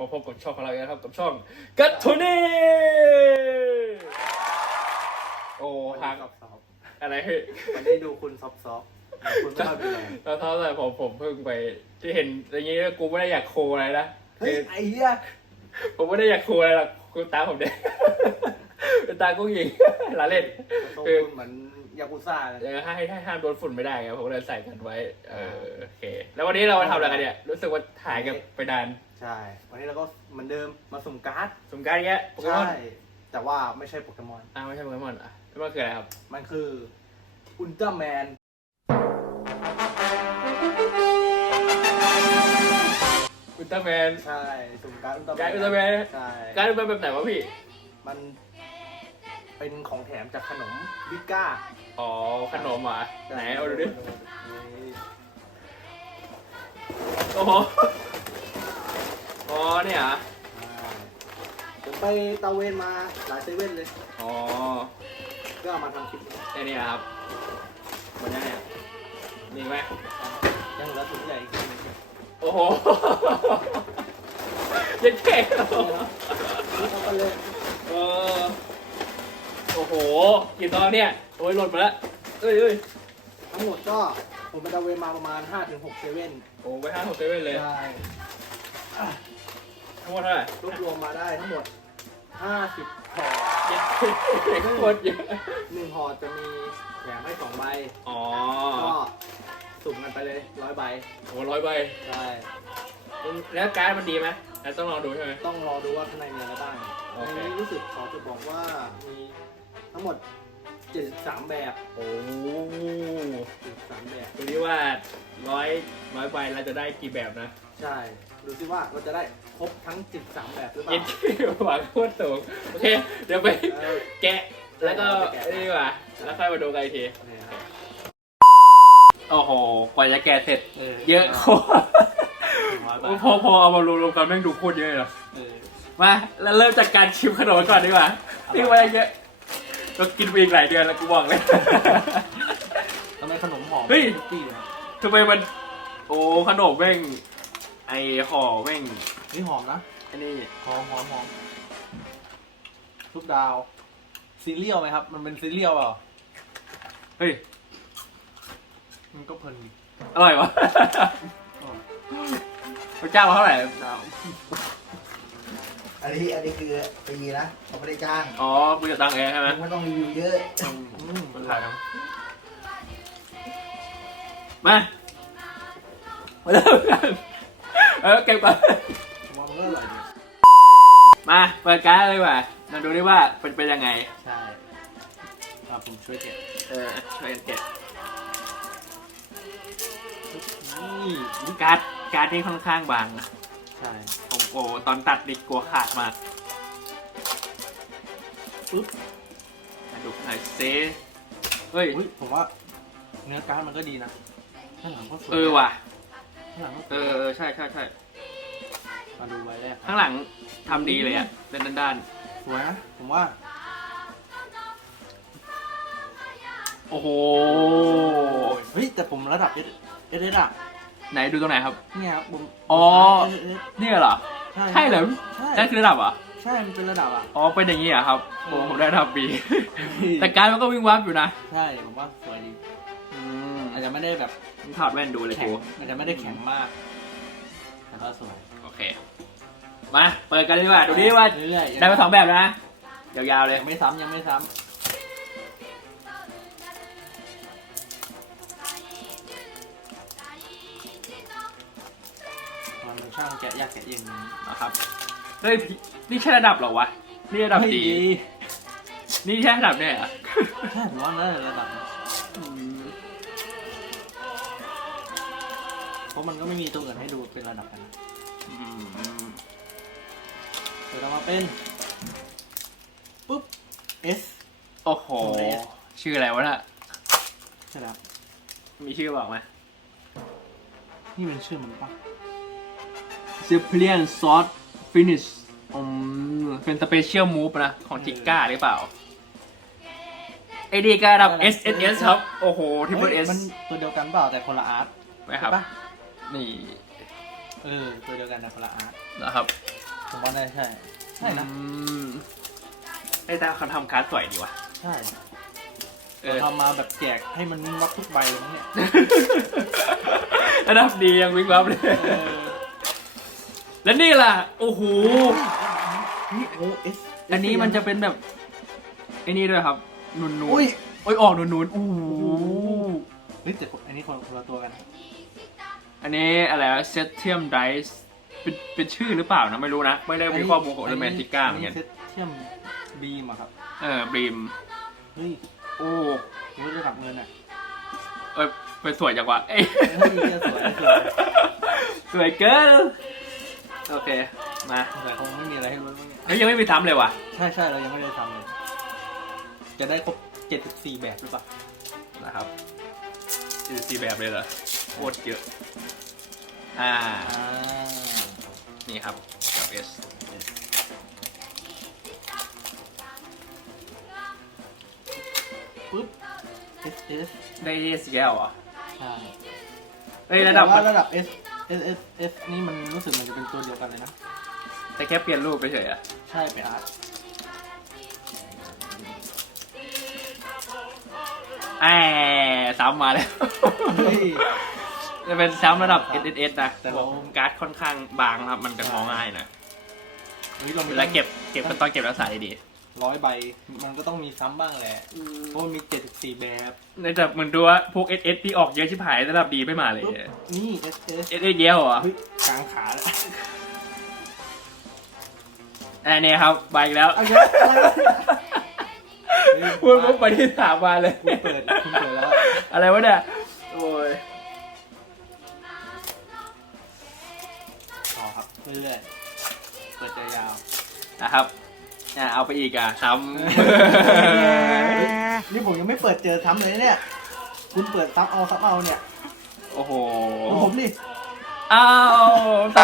มาพบกับช่องของเราอีกแล้วครับกับช่องกัตโทนี่โอ้วันทานี้งซอฟอะไรเฮ้ยๆวันนี้ดูคุณซอฟต์ๆคุณไม่ค่อยเป็นแรงแล้วเท่าไหร่ผมผมเพิ่งไป ที่เห็นอย่างนี้กูไม่ได้อยากโคอะไรนะเฮ้ยไอ้เหี้ยผมไม่ได้อยากโคอะไรหรอกกูตาผมเด็กเป็นตากุ้งหญิงลาเล่นทรงคือคุณเหมือนยากุซ่าเลย เออให้ให้ห้ามโดนฝุ่นไม่ได้ไงผมก็เลยใส่กันไว้ เออโอเค แล้ววันนี้เรามาทำอะไรกันเนี่ย รู้สึกว่าถ่ายกันไปนาน ใช่ วันนี้เราก็เหมือนเดิมมาสุ่มการ์ดสมการเงี้ยโปเกมอใช่นแต่ว่าไม่ใช่โปเกมอนอ้าวไม่ใช่โปเกมอนอะโปเกมอนคืออะไรครับ มันคืออุลตร้าแมนอุลตร้าแมน ใช่สุ่มการ์ดอุลตร้าแมนการ์ดอุลตร้าแมนใช่การดเป็นแบบไหนวะพี่ มันเป็นของแถมจากขนมบิก้าอ๋อขนมเหรอะไหนเอาดูดิ นี่โอ้โห อ๋อเนี่ยเหรอผมไปตะเวนมาหลายเซเว่นเลย อ๋อก็เอามาทำคลิปนี้แค่นี้เหรอครับหมดยังเนี่ยมีไหมยังเหลือถุงใหญ่อีกทีหนึงโอ้โหยังแข็งเหรอนี่เอาไปเลยเออโอ้โหกี่ซองเนี่ยโอ้ยหล่นมาแล้วเอ้ยเอ้ยทั้งหมดก็ผมไปตะเวนมาประมาณ5-6เซเว่นโอ้ไปห้าหกเซเว่นเลย ใช่ ทั้งหมดเท่าไหร่รวบรวมมาได้ทั้งหมด 50ห่อเจ็ดเด็กโคตรเยอะหนึ่งห่อจะมีแถมให้สองใบอ๋อก็สุ่มกันไปเลยร้อยใบโอ้ร้อยใบใช่แล้วการ์ดมันดีไหมแล้วต้องลองดูใช่ไหมต้องรอดูว่าข้างในมีอะไรบ้างโอในเคนี้รู้สึกขอจะบอกว่ามีทั้งหมด 73 แบบ โอ้73แบบดูดิว่าร้อยร้อยใบเราจะได้กี่แบบนะ ใช่ ดูซิว่าเราจะได้ครบทั้ง 13 แบบหรือเปเย็นล่าที่หวังโคตรสูงโอเค เดี๋ยวไปเออ แกะ แล้วก็นี่ดีกว่า แล้วค่อยมาดูกันอีกที โอเคครับโอ้โห กว่าจะแกะเสร็จเออเยอะโคตรร้อยใบพอพอเอามารวมๆกันแม่งดูโคตรเยอะเลยเหรอเออมาแล้วเริ่มจากการชิมขนมก่อนดีกว่าอร่อยที่ว่าเยอะเรากินไปอีกหลายเดือนแล้วกูบอกเลย ทำไมขนมหอมเฮ้ยคุกกี้เนี่ยทำไมมัน โอ้ขนมแม่ง ไอห่อแม่งนี่หอมนะอันนี้หอมหอมหอมทุกดาวซีเรียลไหมครับ มันเป็นซีเรียลเปล่าเฮ้ยมันก็เพลินดีอร่อยวะ พระเจ้ามาเท่าไหร่อันนี้อันนี้คือฟรีนะเขาไม่ได้จ้างอ๋อกูจะตังค์เองใช่ไหมมึงไม่ต้องรีวิวเยอะอืมมันถ่ายครับมามาเริ่มกัน เออเก็บก่อนผมว่ามันก็อร่อยดีมาเปิดการ์ดเลยดีกว่ามาดูดิว่าเป็นเป็นยังไง ใช่ครับผมช่วยแกะเออช่วยกันแกะนี่การ์ดการ์ดนี่ค่อนข้างบางนะใช่โอ้โหตอนตัดนี่กลัวขาดมากปุ๊บมาดูหน่อยเซเฮ้ย อุ้ยผมว่าเนื้อการ์ดมันก็ดีนะข้างหลังก็สวยเออว่ะ ข้างหลังก็สเอวยอเออใช่ใช่ใช่มาดูไว้แรกข้างหลังทำดีเลยอะเป็นด้านด้านสวยนะผมว่าๆโอ้โห เฮ้ย แต่ผมระดับเอสเอสอะไหนดูตรงไหนครับ เนี่ยครับผมอ๋อเอสเอสเนี่ยเหรอ ใช่เหรอใช่นั่นคือระดับเหรอะใช่ มันเป็นระดับอะ อ๋อ เป็นอย่างนี้เหรอะครับโอ้เออผมได้ระดับบีแต่การดมันก็วิ่งวับอยู่นะ ใช่ ผมว่าสวยดี อืมอาจจะไม่ได้แบบถอดแว่นดูเลยแข็งกูอาจจะไม่ได้แข็งมาก แต่ก็สวยโอเค มาเปิดกันดีกว่าดูดิว่าเรื่อยๆได้มาสองแบบแล้วนะยาวๆเลยยังไม่ซ้ำยังไม่ซ้ำมันช่างแกะยากแกะเย็นนะครับเฮ้ยพี่นี่ใช่ระดับเหรอวะนี่ระดับดี นี่ใช่ระดับเนี่ยเหรอ ใช่ผมว่าน่าจะระดับนะ ราะมันก็ไม่มีตัวอื่นให้ดูเป็นระดับกันนะอืมเดี๋ยวเรามาเป็นปุ๊บ S โอ้โห ชื่ออะไรวะน่ะใช่แล้วมีชื่อบอกไหมนี่เป็นชื่อมันปะซิปเลียนซอสฟินิชอืมเป็นสเปเชียลมูฟนะ ของจิก้าหรือเปล่าไอดีก็ระดับ S S S ครับ โอ้โหทิปเปิลฮ้ S ยมันตัวเดียวกันเปล่าแต่คนละอาร์ตนะครับใช่ปะ นี่เออตัวเดียวกันแต่คนละอาร์ตนะครับผมว่าน่าจะใช่ ใช่นะ อืมไอ้แต่เขาทำการ์ดสวยดีว่ะ ใช่เออทำมาแบบแจกให้มันวับทุกใบเลยมั้งเนี่ยระดับดียังวิ่งวับเลย เออแล้วนี่ล่ะ โอ้โห นี่โอเอสอันนี้มันจะเป็นแบบไอ้นี่ด้วยครับ นุนนูนอุ้ย โอ้ยออกนูนนูนๆอู้หูเฮ้ยแต่ผมอันนี้คนคนละตัวกันนะ อันนี้อะไรเซตเทียมไดส์เป็นเป็นชื่อหรือเปล่านะไม่รู้นะ ไม่ได้มีข้อมูลของโรแมนติก้าเหมือนกันเซตเทียมบีมอะครับ เออบีมเฮ้ยโอ้รู้ระดับเงินอะเออเป็นสวยจังวะเอ้ยเฮ้ยเนี่ยสวยสวยสวยเกินโอเคมาแต่คงไม่มีอะไรให้รู้มั้งเนี่ยเฮ้ยยังไม่มีทำเลยว่ะใช่ใช่เรายังไม่ได้ทำเลย จะได้ครบ74แบบหรือเปล่านะครับคือสีแบบเลยเหรอโคตรเยอะ อ่าอ่า นี่ครับกับ S ปุ๊บ S S ได้ S แก้วเหรอใช่เอ้ยระดับแต่ว่าระดับ S S S S นี่มันรู้สึกมันจะเป็นตัวเดียวกันเลยนะ แต่แค่เปลี่ยนรูปไปเฉยอะใช่ไปอาร์ตแอบซ้ำมาแล้ว เฮ้ย จะเป็นซ้ำระดับ S S S นะ แต่แต่เราการ์ดค่อนข้างบางนะครับ มันจะมองง่ายหนะเฮ้ยเราเวมีลาเก็บเก็บก็ต้องเก็บรักษาดีร้อยใบ มันก็ต้องมีซ้ำบ้างแหละๆเพราะมันมี74แบบในแต่เหมือนดูว่าพวก S S ที่ออกเยอะชิบหายระดับดีไม่มาเลย ปุ๊บนี่ S S S S เยอะเหรอเฮ้ยกลางขาแล้วอันนี้ครับใบอีกแล้วเอาเยอะอะไรวะเนี่ยพูดปุ๊บไปที่ถามมาเลย คุณเปิด คุณเปิดแล้ว อะไรวะเนี่ย ต่อครับเรื่อยๆเปิดใจยาวนะครับอะเอาไปอีกอะซ้นี่ผมยังไม่เปิดเจอซ้ำเลยเนี่ย คุณเปิดซ้ำเอาซ้ำเอาเนี่ยำโอ้โห ของผมนี่อ้าวซ้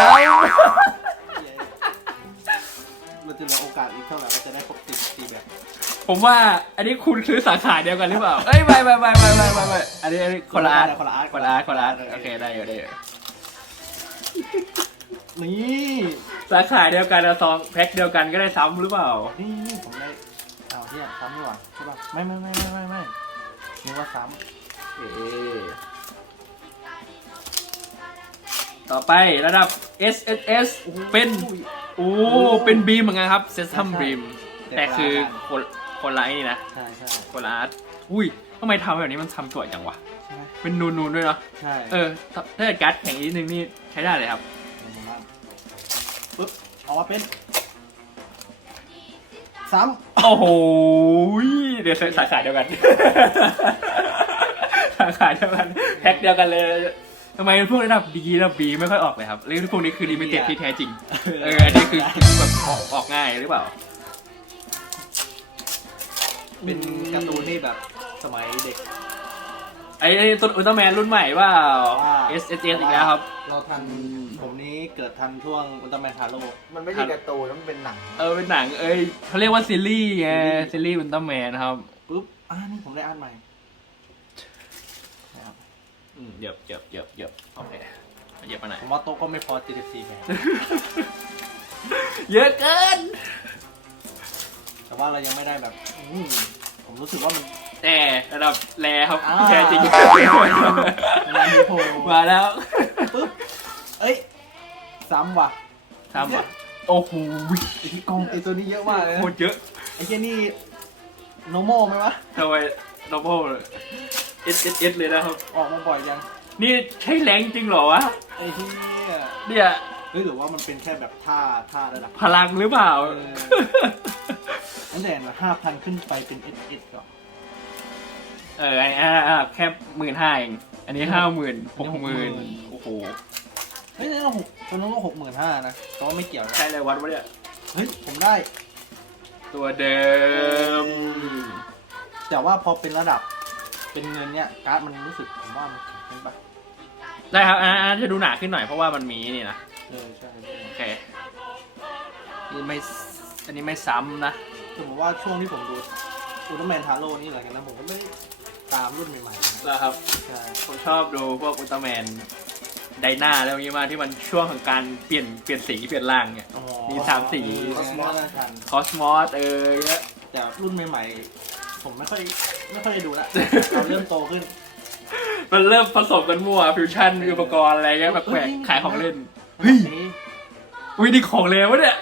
เราจะเหลือโอกาสอีกเท่าไหร่เราจะได้ครบสี่สี่แบบำผมว่าอันนี้คุณคือสาขาเดียวกันหรือเปล่า เอ้ยไม่ไม่ไม่ไม่ไม่ไม่ไม่อันนี้อันนี้คนละอาร์ตคนละอาร์ตคนละอาร์ตคนละอาร์ตโอเคได้อยู่ได้อยู่ นี่สาขาเดียวกันอะซองแพ็คเดียวกันก็ได้ซ้ำหรือเปล่า นี่นี่ผมได้เอาเนี่ยซ้ำดีกว่าใช่ป่ะไม่ไม่ไม่ไม่ไม่ไม่นึกว่าซ้เอ๊ะต่อไประดับ S S S ำเป็น อุ้ย โอ้ เป็นบีมเหมือนกันครับเซซัมใช่บีม แต่แต่คือคนคนคนละไอ้นี่นะ ใช่ใช่คนละอาร์ตอุ้ยทำไมทำแบบนี้มันทำสวยจังวะ ใช่ไหมเป็นนูนๆด้วยเนาะ ใช่เออถ้าถ้าเกิดการ์ดแข็งนิดนึงนี่ใช้ได้เลยครับ ออกมาเป็นซ้โอ้โหเดี๋ยวสาขาเดียวกัน สาขาเดียวกันแพ็คเดียวกันเลยทำไมพวกระดับดีระดับบีไม่ค่อยออกเลยครับเรื่องพวกนี้คือลิมิเต็ดที่แท้จริงำเอออันนี้คือแบบออกออกง่ายหรือเปล่า เป็นการ์ตูนที่แบบสมัยเด็ก ไอ้ไอ้ต้นอุลตร้าแมนรุ่นใหม่ว่าว่า S S S อีกแล้วครับ เราทันผมนี้เกิดทันช่วงอุลตร้าแมนทาโร่มันไม่ใช่การ์ตูนมันเป็นหนังเออเป็นหนังเอ้ยเขาเรียกว่าซีรีส์ไงซีรีส์อุลตร้าแมนครับปุ๊บอ่านี่ผมได้อ่านใหม่นะครับอืมเหยียบเหยียบเหยียบเหยียบโอเคเหยียบมาไหนผมว่าโต๊ะก็ไม่พอ74แบบเยอะเกิน แต่ว่าเรายังไม่ได้แบบ อืมผมรู้สึกว่ามัน แต่ระดับแรครับอ่า แท้จริงมันมีโผล่มาแล้วปุ๊บเอ้ยซ้ำว่ะทำอะโอ้โหไอ้ที่กล้องไอ้ตัวนี้เยอะมากเลยนะโคตรเยอะไอ้เจ้นี่โนโมไหมวะทำไมดับเบิลเลย S S S เลยนะครับ ออกมาบ่อยยังนี่ใช่แรงจริงเหรอวะ ไอ้ที่เนี่ยเฮ้ยหรือว่ามันเป็นแค่แบบท่าท่าระดับ พลังหรือเปล่า เออ นั่นแหละห้าพันขึ้นไปเป็นเอสเอสก่อน เอออันนี้อ่าอ่าแค่หมื่นห้าเอง อันนี้ห้าหมื่นหกหมื่น60,000โอ้โหเฮ้ยนั่นหกตัวนั้นก็หกหมื่นห้านะแต่ว่าไม่เกี่ยวนะใช่เลยวัดวะเนี่ยเฮ้ยผมได้ ตัวเดิม แต่ว่าพอเป็นระดับ เป็นเงินเนี่ยการ์ดมันรู้สึกผมว่ามันแข็งขึ้นปะได้ครับอันนั้นจะดูหนาขึ้นหน่อยเพราะว่ามันมีนี่นะเออใช่ใช่โอเคนี่ไม่อันนี้ไม่ซ้ำนะ คือผมว่าช่วงที่ผมดูอุลตร้าแมนทาโร่นี่หลังจากนั้นผมก็ไม่ได้ ตามรุ่นใหม่ๆนะแล้วครับ ใช่ผมชอบดูพวกอุลตร้าแมนไดนาแล้วอย่างงี้มากที่มันช่วงของการเปลี่ยนเปลี่ยนสีเปลี่ยนร่างเนี่ยอ๋อมีสามสี คอสมอสทันคอสมอสเออเยอะ แต่รุ่นใหม่ๆ ผมไม่ค่อยไม่ค่อยได้ดูละเราเริ่มโตขึ้น มันเริ่มผสมกันมั่วฟิวชั่นอุปกรณ์อะไรเงี้ยแบบแปลกๆขายของเล่นเฮ้เฮ้ยยอุ้ยนี่ของเลววะเนี่ย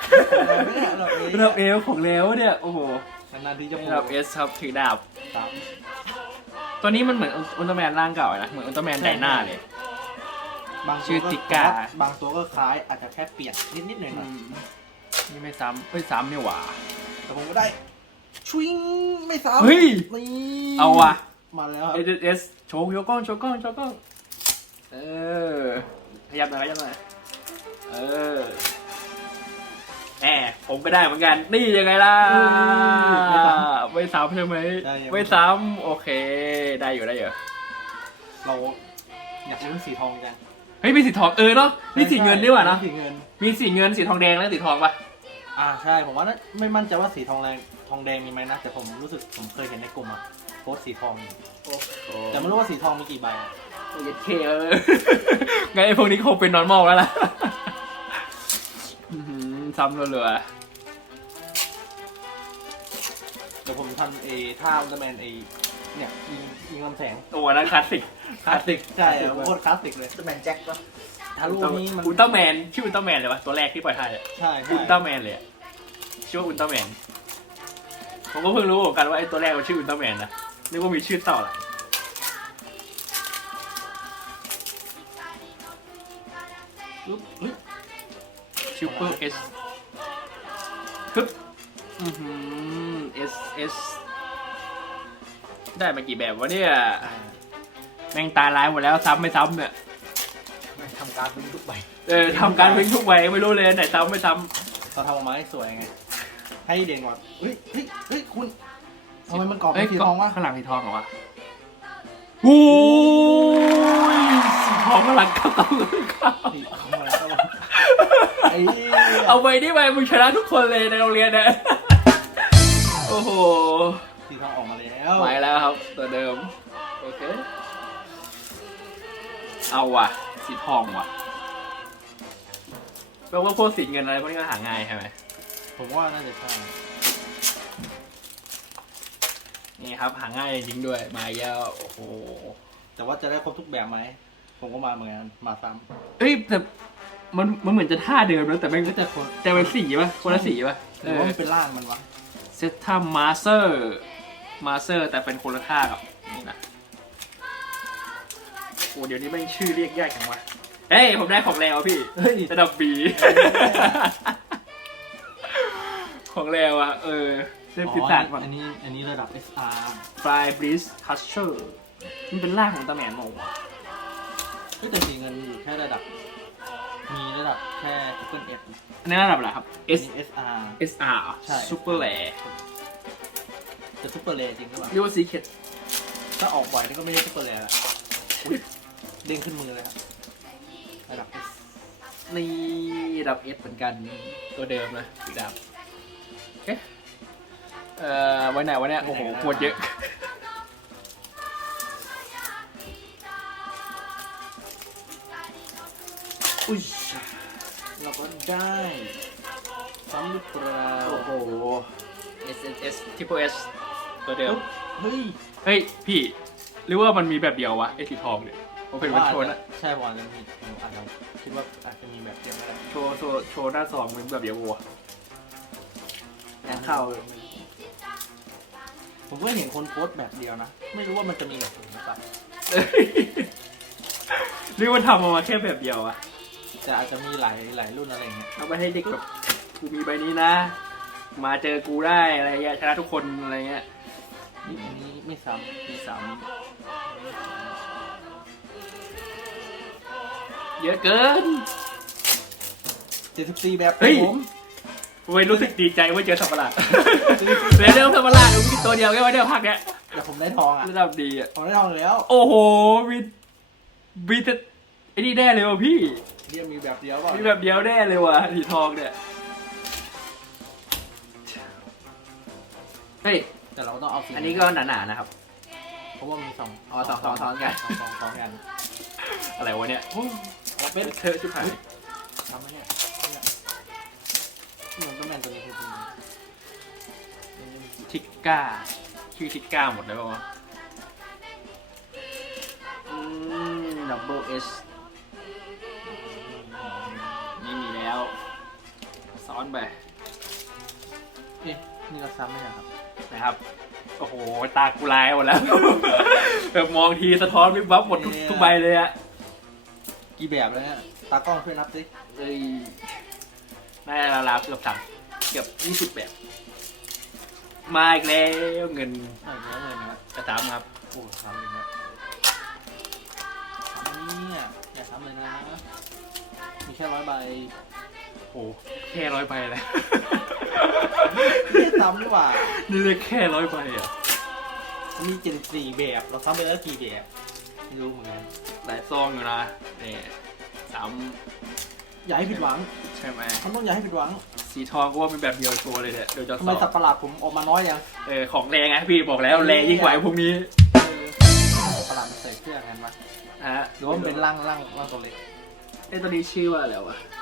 เราเองระดับเอลของเลววะเนี่ยโอ้โหนานๆที่จะระดับเอสครับถือดาบสาม ตัวนี้มันเหมือนอุลตร้าแมนร่างเก่านะ เหมือนอุลตร้าแมนไดนาเลย บางชื่ตัวอติก้าบางตัวก็คล้ายอาจจะแค่เปลี่ยนนิดๆหน่อยอืมนี่ไม่ซ้ำเอ้ยซ้ำนี่หว่าๆแต่ผมก็ได้ชวิงไม่ซ้ำเฮ้ย นี่เอาว่ะ มาแล้วครับเอเอสโชว์โชว์กล้องโชว์กล้องโชว์กล้อง เออ ขยับหน่อยขยับหน่อย เออ แหมผมก็ได้เหมือนกัน นี่ยังไงล่ะ ไม่ซ้ำใช่ไหมไม่ซ้ำโอเค ได้อยู่ได้อยู่ เราอยากเล่นสีทองจังเฮ้ยมีสีทองเออเนาะนี่สีเงินนี่หว่าเนาะสีเงิน มีสีเงินสีทองแดงแล้วสีทองปะอ่าใช่ผมว่าน่าไม่มั่นใจว่าสีทองแดงทองแดงมีไหมนะแต่ผมรู้สึกผมเคยเห็นในกลุ่มอะโพสต์สีทองอยู่แต่ไม่รู้ว่าสีทองมีกี่ใบอะโอ้ยเคเอองั้นไอ้พวกนี้คงเป็นนอนมอลแล้วล่ะอื้อหือ ซ้ำเรือเดี๋ยวผมทำเอท่าอุลตร้าแมนเอเนี่ยยิงยิงลำแสงๆโอ้อันนั้นคลาสสิกคลาสสิกใช่อะโคตรคลาสสิกเลยจะแมนแจ็คปะทารุนี้มันอุลตร้าแมนชื่ออุลตร้าแมนเลยวะตัวแรกที่ปล่อยไทยอะใช่อุลใช่ตร้าแมนเลยอะชื่อว่าอุลตร้าแมนผมก็เพิ่งรู้เหมือนกันว่าไอ้ตัวแรกมันชื่ออุลตร้าแมนนะนึกว่ามีชื่อต่อหลังปึ๊บเฮ้ย ชื่อเปอร์เอสฮึบอือหือเอสเอสได้มากี่แบบวะเนี่ยอ่าแม่งตายร้ายหมดแล้วซ้ำไม่ซ้ำเนี่ยไม่ทำการวิ่งทุกใบเออทำการวิ่งทุกวัยไม่รู้เลยไหนซ้ำไม่ซ้เราทำออกมาให้สวยไง ให้เด่นก่อนเฮ้ยเฮ้ยเฮ้ยคุณำทำไมมันกรอบเอ้ยเป็นสีทองวะข้างหลังสีทองเหรอวะโอ้ยสีทองข้างหลังเข้าเข้าเข้า สีทองอะไรก็ไอ้เหี้ย เอาไปนี่ไปมึงชนะทุกคนเลยในโรงเรียนเนี่ยโอ้โหสีทองออกมาแล้วไปแล้วครับตัวเดิม โอเค เอาว่ะ สีทองว่ะแปลว่าพวกสีเงินอะไรพวกนี้ก็หาง่ายใช่ไหมผมว่าน่าจะใช่นี่ครับ หาง่ายจริงๆด้วย มาอีกแล้วโอ้โห แต่ว่าจะได้ครบทุกแบบไหม ผมก็มาเหมือนกัน มาซ้เอ้ยแต่ มันมันเหมือนจะท่าเดิมแล้วแต่แม่งำก็แต่คนแต่เป็นสีป่ะคนละสีป่ะหรือว่ามันเป็นร่างมันวะเซตท่ามาสเตอร์มาสเตอร์แต่เป็นคนละท่ากับนี่นะโอ้เดี๋ยวนี้แม่งชื่อเรียกยากจังวะเฮ้ยผมได้ของแล้วพี่เฮ้ยระดับบีของแล้วอะเออเล่นอ๋อปีศาจอันนี้อันนี้ระดับ SR ฟลายบริสทัชเชอร์มันเป็นร่างของตาแมนมองวะเฮ้ยแต่สีเงินอยู่แค่ระดับ มีระดับแค่ซุปเปอร์เอฟอันนี้ระดับอะไรครับอัน S นี้ SR SR ใช่ซูเปอร์แลจะซุปเปอร์เลจริงหรือเปล่าเรียกว่าซีเคทถ้าออกบ่อยนี่ก็ไม่ใช่ซุปเปอร์เลจละอุ๊ยเด้งขึ้นมือเลยครับระดับ S นี่ระดับ S เหมือนกันตัวเดิมนะสีดำเอ๊ะเอ่อไว้ไหนวะเนี่ยโอ้โหปวดเยอะ อุ้ยเราก็ได้ซ้ำหรือเปล่าโอ้โห S S S Triple S ตัวเดิม เฮ้ยเฮ้ย พี่ หรือว่ามันมีแบบเดียววะไอสีทองเนี่ยผมเป็นวันโชว์นะใช่บอลจะมีผมอาจจะคิดว่าอาจจะมีแบบเดียวก็ได้โชว์โชว์โชว์หน้าสองเป็นแบบเดียววัวแอนเข้าผมก็เห็นคนโพสต์แบบเดียวนะ ไม่รู้ว่ามันจะมีแบบอื่นหรือเปล่าหรือว่าทำออกมาแค่แบบเดียวอะ แต่อาจจะมีหลายหลายรุ่นอะไรเงี้ยเอาไปให้เด็กแบบกูมีใบนี้นะ มาเจอกูได้อะไรเงี้ยชนะทุกคนอะไรเงี้ยนี่อันนี้ไม่ซ้มีสามเยอะเกินำ74แบบเฮ้ย ผมเว้ยรู้สึกดีใจว่าเจอสัตว์ประหลาดเรเดอร์สัตว์ประหลาดมีตัวเดียวแค่วันเดียวภาคเนี้ยเดี๋ยวผมได้ทองอะระดับดีอะผมได้ทองแล้ว โอ้โหมีมีแต่ไอ้นี่แน่เลยว่ะพี่ เรียกมีแบบเดียวเปล่ามีแบบเดียวแน่เลยว่ะสีทองเนี่ยเฮ้ยแต่เราต้องเอาสีอันนี้ก็หนาๆนะครับ เพราะว่ามีสองอ๋อสองสองสองกัน สองสองสองกันอะไรวะเนี่ยโอ้เราเป็นเธอะชิบหายทำไหมเนี่ยเนี่ยมันก็แมนตัวนี้คือตัวนี้ทิกก้า ชื่อทิกก้าหมดเลยป่าวะอืมดับเบิลเอส แล้วซ้อนไปเอ๊ะนี่เราซ้ำไหมเหรอครับนะครับ โอ้โห ตากูลายหมดแล้ว แบบมองทีสะท้อนวิบวับหมดทุกทุกใบเลยอะกี่แบบแล้วเนี่ยตากล้องช่วยนับสิเอ้ยน่าจะราวๆเกือบสามเกือบยี่สิบแบบ มาอีกแล้วเงินไม่เยอะเลยนะครับกระตามครับโอ้ซ้ำอีกแล้วซ้ำเนี่ยอย่าซ้ำเลยนะ มีแค่ร้อยใบ โอ้โหแค่ร้อยใบเลยไม่ซ้ำดีกว่านี่เลยแค่ร้อยใบอะมีเจนสี่แบบ เราซ้ำไปแล้วกี่แบบไม่รู้เหมือนกันหลายซองอยู่นะนี่สามอย่าให้ผิดหวังใช่ไหมทำต้องอย่าให้ผิดหวังสีทองก็ว่าเป็นแบบเดียวโชว์เลยเนี่ยโดยจะทำสไมอสับบประหลาดผมออกมาน้อยยังเออของแรงไงพี่บอกแล้วแรงยิ่งกว่าไอ้พวกนี้สับประหลาดมันใส่เสื้อกันมาฮะหรือว่ามันเป็นร่างร่างร่างตัวเล็กไอ้ตัวนี้ชื่อว่าอะไรวะอ๋อ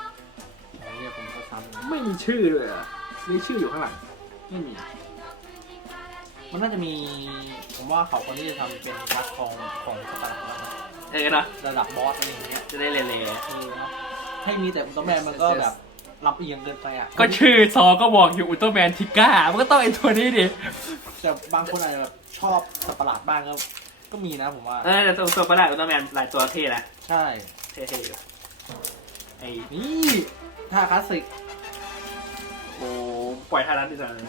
เนี่ยผมก็ซ้ำนะไม่มีชื่อเลยอะมีชื่ออยู่ข้างหลัง ไม่มี มันน่าจะมี ผมว่าเขาคนที่จะทำเป็นวัดของของสับประหลาดบ้างนะเออเนาะระดับบอสอะไรอย่างเงี้ยจะได้เละเออเนอะให้มีแต่อุลตร้าแมนมันก็แบบลำเอียงเกินไปอะๆก็ชื่อซอก็บอกอยู่อุลตร้าแมนทิก้ามันก็ต้องไอ้ตัวนี้ดิแต่บางคนอาจจะแบบชอบสับประหลาดบ้างก็ก็มีนะผมว่า เออแต่ตัวตัวประหลาดอุลตร้าแมนหลายตัวเท่นะ ใช่ เท่ๆอยู่ไอ้นี่ ท่าคลาสสิกโอ้ปล่อยท่านั้นดีกว่าเลย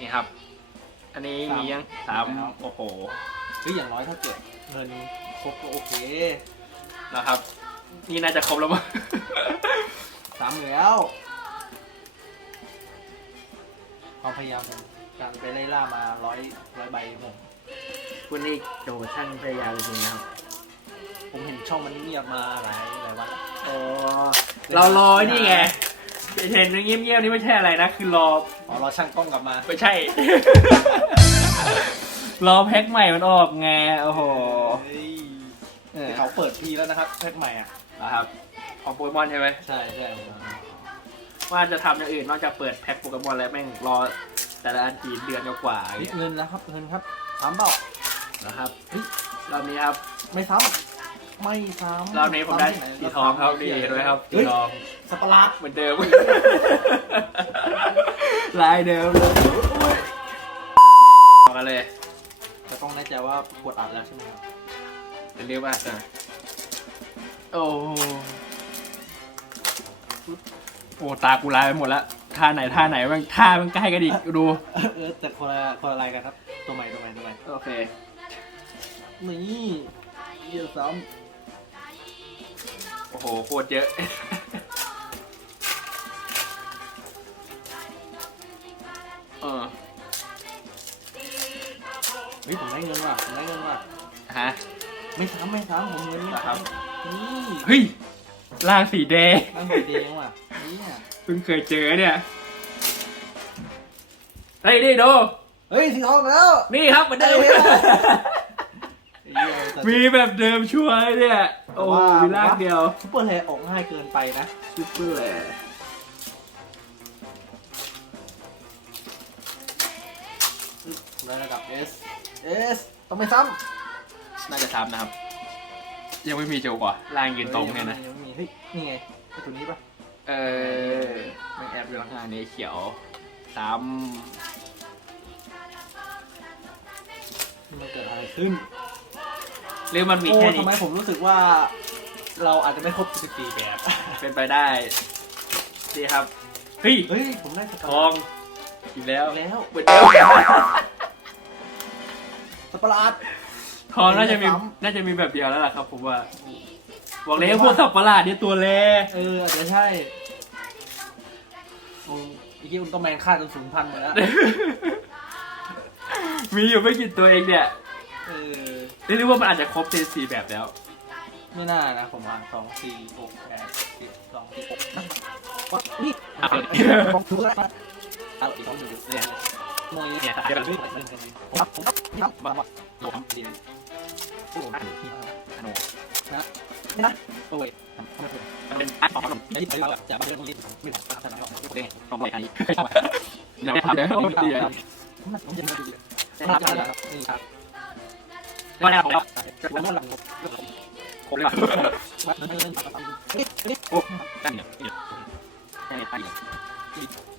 นี่ครับ อันนี้มียังสามโอ้โหเฮ้ยอย่างน้อยถ้าเกิดเงินครบก็โอเคนะครับ นี่น่าจะครบแล้วมั้ง สามแล้วความพยายามของการไปไล่ล่ามาร้อยร้อยใบผมคุณนี่โดช่างพยายามจริงๆนะครับ ผมเห็นช่องมันเงียบมาหลายหลายวันแล้ว อ๋อเรารอนี่ไงเห็นเงียบๆนี่ไม่ใช่อะไรนะ คือรออ๋อรอช่างกล้องกลับมา ไม่ใช่ รอแพ็คใหม่มันออกไงโอ้โหเฮ้ยเออเขาเปิดพีแล้วนะครับแพ็คใหม่อะนะครับของโปเกมอนใช่ไหมใช่ใช่ว่าจะทำอย่างอื่นนอกจากเปิดแพ็คโปเกมอนแล้วแม่งรอแต่ละอันกี่เดือนกว่าๆอย่างเฮ้ยเงี้ยเงินนะครับเงินครับสามเปล่านะครับรอบนี้ครับ ไม่ซ้ำ ไม่ซ้ำรอบนี้ผมได้ซ้ำที่หนสีทองครับนี่เห็นไหมครับสีเฮ้ยทองสับประหลาดเหมือนเดิมลายเดิมเลยออกกันเลยจะต้องแน่ใจว่ากดอัดแล้วใช่ไหมครับจะเรียกว่าจะโอ้โอ้ตากูลายไปหมดแล้วท่าไหนท่าไหนมันท่ามันใกล้กันอีกดูเออแต่คนละคนละอะไรกันครับ ตัวใหม่ตัวใหม่ตัวใหม่โอเคนี่เยี่ยซ้โอ้โหโคตรเยอะ เออำเฮ้ยผมได้เงินว่ะผมได้เงินว่ะฮะ ไม่ซ้ำไม่ซ้ำผมเงินไม่ครับซ้ำนี่เฮ้ยล่างสีแดงตั้งแต่เดียงว่ะเนี่ยเพิ่งเคยเจอเนี่ยเฮ้ยนี่ดูเฮ้ยสีทองแล้ว นี่ครับเหมือนเดิมเอ้ยไอ้เหี้ยแต่มีแบบเดิมช่วยเนี่ย โอ้ว่ามีล่างเดียวซุปเปอร์แฮร์ออกง่ายเกินไปนะ ซุปเปอร์แหละในระดับ S S ต้องไม่ซ้ำน่าจะซ้ำนะครับ ยังไม่มีโจกว่าล่างยืนตรงเนี่ยนะ ยังไม่มีเฮ้ย นี่ไงไอ้ตัวนี้ปะเออไม่แอบอยู่ข้างๆนี้เขียวซ้นี่มันเกิดอะไรขึ้นำ หรือมันมีโอ้แค่ทำนี้ไมผมรู้สึกว่า เราอาจจะไม่ครบ14แบบ เป็นไปได้ดีครับเฮ้ยเฮ้ย ผมได้สทองอีกแล้วแล้วเหมือนเดิมสัตว์ประหลาดทองน่าจะมีซ้ำน่าจะมีแบบเดียวแล้วล่ะครับ ผมว่าบอกเลยพวกสัตว์ประหลาดเนี่ยตัวแรเอออาจจะใช่โอ้อีกทีอุลตร้าแมนฆ่าจนสูญพันธุ์หมดแล้วมีอยู่ไม่กี่ตัวเองเนี่ย เออ นี่เรียกว่ามันอาจจะครบเจนสี่แบบแล้ว ไม่น่านะผมว่าสองสี่หกแปดสิบสองสี่หกนั่นนี่อะของถูกแล้วนะเอาอีกสองหนึ่งเรียนมวยเนี่ยเดี๋ยวกันผมครับผมครับนี่ครับมาว่าผมดินโอ้โหอันนี้อันโนนะโอ้ยทำไมเป็นมันเป็นอันของขนมที่ไปแบบจะมาเดินตรงนี้ไม่ได้ขนาดนั้นหรอกโอเคลองไปอันนี้อย่าไปทำเลยไม่ดีอะมันผมยังไม่ดีครับนี่ครับ ก็แน่ของเราวันนั้นหลังครเลยวัดนั้นเล่นนี่โอ้ตั้งเนี่ยแค่ตั้งเนี่ย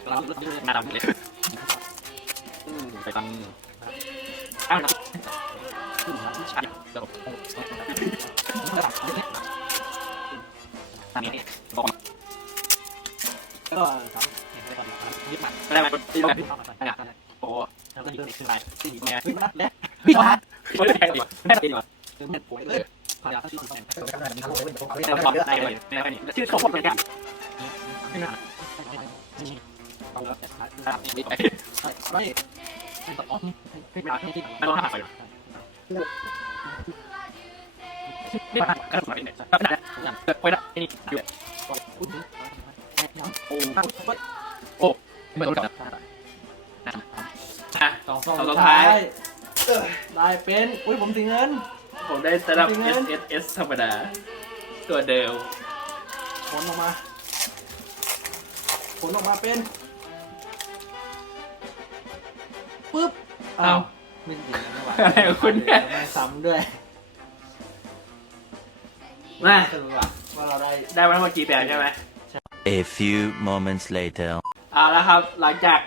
เราเล่นมาดำเลยไปตั้งตั้งนะขึ้นมาเดี๋ยวตั้งนี้บอกก็ครับยึดมันไม่ได้ไหมตีแบบยึดมันอะโอ้แล้วก็ยึดขึ้นไปไปตีที่แม่นี่แล้วพี่ว่า ไม่ได้ตีไม่ได้ตีหรอคือแม่ป่วยเลยขยับที่ตรงไม่ได้บอกได้เลยไม่ได้นี่ชื่อเขาพูดเหมือนกันไม่แล้วแต่ขาครับนี่ไปไม่ไม่ต้องอ๋อไม่ไม่ที่ไม่ต้องหักนี่มันกระสุนอะไรเนี่ยไม่ได้เกิดไปได้นี่อยู่โอ้โอ้ไม่ต้องจับอะสองสองสุดท้าย ได้เป็นอุ้ยผมสีเงิน ผมได้สำหรับ S S S ธรรมดา ตัวเดิมผลออกมา ผลออกมาเป็นปึ๊บอ้าวไม่จริงนะไม่ไหวอะไรของคุณเนี่ย ไม่ซ้ำด้วยมา สรุปว่าว่าเราได้ได้มาทั้งหมดกี่แบบใช่ไหม A few moments later. เอาละครับ หลังจาก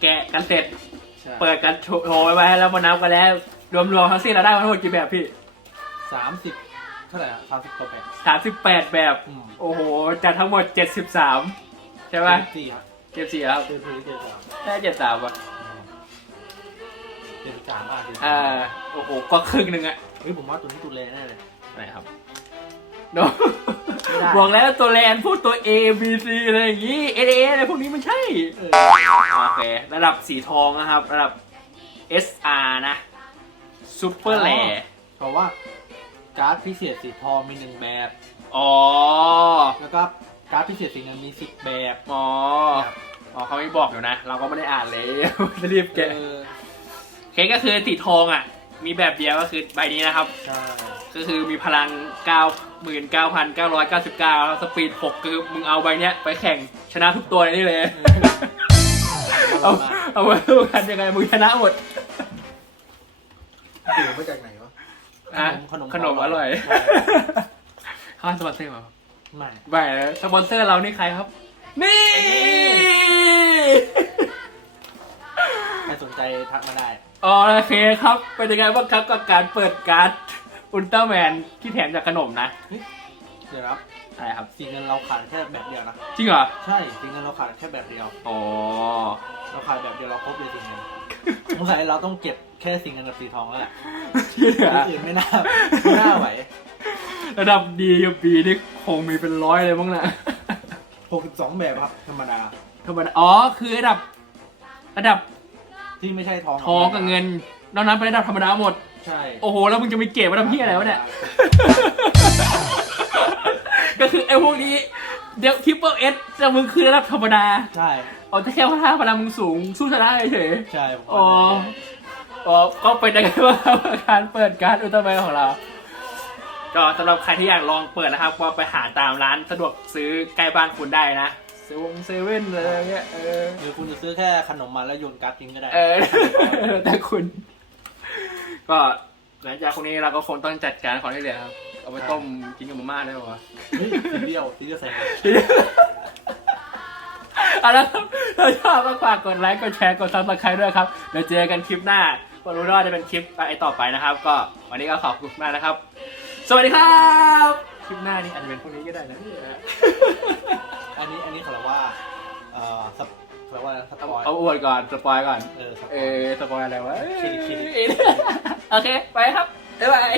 แกะกันเสร็จ เปิดกันโชว์ไว้ให้แล้วมานับกันแล้ว รวมๆทั้งสิ้นเราได้มาทั้งหมดกี่แบบพี่สามสิบเท่าไหร่อะสามสิบกว่าแบบสามสิบแปดแบบ อืมโอ้โหจากทั้งหมดเจ็ดสิบสามใช่ไหมสี่ครับเจ็ดสี่ครับเจ็ดสี่เจ็ดสามได้เจ็ดสามอะเจ็ดสามอะเจ็ดสามอ่าโอ้โหก็ครึ่งหนึ่งอะเฮ้ยผมว่าตัวนี้ตัวแรงแน่เลยอะไรครับ นอะบอกแล้วตัวแลนพูดตัว A B C อะไรอย่างงี้ A A อะไรพวกนี้ไม่ใช่โอเคระดับสีทองนะครับ ระดับ S R นะซูเปอร์แลนเพราะว่าการ์ดพิเศษสีทองมีหนึ่งแบบ อ๋อ แล้วก็การ์ดพิเศษสีเงินมีสิบแบบอ๋อ อ๋อเขาไม่บอกอยู่นะ เราก็ไม่ได้อ่านเลย รีบแกะเคสก็คือสีทองอะ มีแบบเดียวก็คือใบนี้นะครับก็คือมีพลัง 9 หมื่นเก้าพันเก้าร้อยเก้าสิบเก้าสปีดหกคือมึงเอาใบเนี้ยไปแข่งชนะทุกตัวในนี่เลย เอาเอาไปสู้กันยังไงมึงชนะหมดถือมาจากไหนวะขนมขนมอร่อยข้าวสปอนเซอร์มาไม่ไม่นะสปอนเซอร์เรานี่ใครครับ นี่ใครสนใจทักมาได้ อ๋อโอเคครับ เป็นยังไงบ้างครับกับการเปิดการ์ด อุลตร้าแมนที่แถมจากขนมนะเดี๋ยวครับอะไรครับสีเงินเราขาดแค่แบบเดียวนะ จริงเหรอใช่สีเงินเราขาดแค่แบบเดียว อ๋อ เราขาดแบบเดียวเราครบเลยสีเงินสงสัยเราต้องเก็บแค่สีเงินกับสีทองแล้วแหละที่เหลือที่อื่นไม่น่าไม่น่าไหว ระดับดีกับบีนี่คงมีเป็นร้อยเลยมั้งนะ62แบบครับ ธรรมดา ธรรมดา อ๋อ คือระดับ ระดับที่ไม่ใช่ทองทองกับเงินนอกนั้นเป็นระดับธรรมดาหมด ใช่ โอ้โห แล้วมึงจะมีเก็บระดับที่อะไรวะเนี่ย ก็คือไอ้พวกนี้เดี๋ยวทิปเปิลเอสแต่มึงคือระดับธรรมดาใช่ อ๋อแต่แค่ว่าถ้าพลังมึงสูงสู้ชนะเฉยใช่ผมๆอ๋อ อ๋อ ก็เป็นยังไงว่างครับการเปิดการ์ดอุลตร้าแมนของเรา ก็สำหรับใครที่อยากลองเปิดนะครับ ก็ไปหาตามร้านสะดวกซื้อใกล้บ้านคุณได้นะเซเว่นเซเว่นอะไรอย่างเงี้ย เออ หรือคุณจะซื้อแค่ขนมมาแล้วโยนการ์ดทิ้งก็ได้ เออ แต่คุณ ก็หลังจากคนนี้เราก็คงต้องจัดการของที่เหลือครับ เอาไปต้มกินกับมาม่าได้ป่าวะเฮ้ยซีเรียลซีเรียลใส่มาเอาละครับถ้าชอบก็ฝากกดไลค์ กดแชร์ กดซับสไครต์ด้วยครับเดี๋ยวเจอกันคลิปหน้าก็รู้ว่าจะเป็นคลิปอะไรต่อไปนะครับ ก็วันนี้ก็ขอบคุณมากนะครับ สวัสดีครับ คลิปหน้านี่อาจจะเป็นพวกนี้ก็ได้นะ อันนี้อันนี้เขาเรียกว่าเอ่อ สปเขาเรียกว่าอะไรสปอยเอาอวดก่อนสปอยก่อน เออสปเออย อสปอยอะไรวะเครดิตเครดิตโอเค ไปครับบ๊ายบาย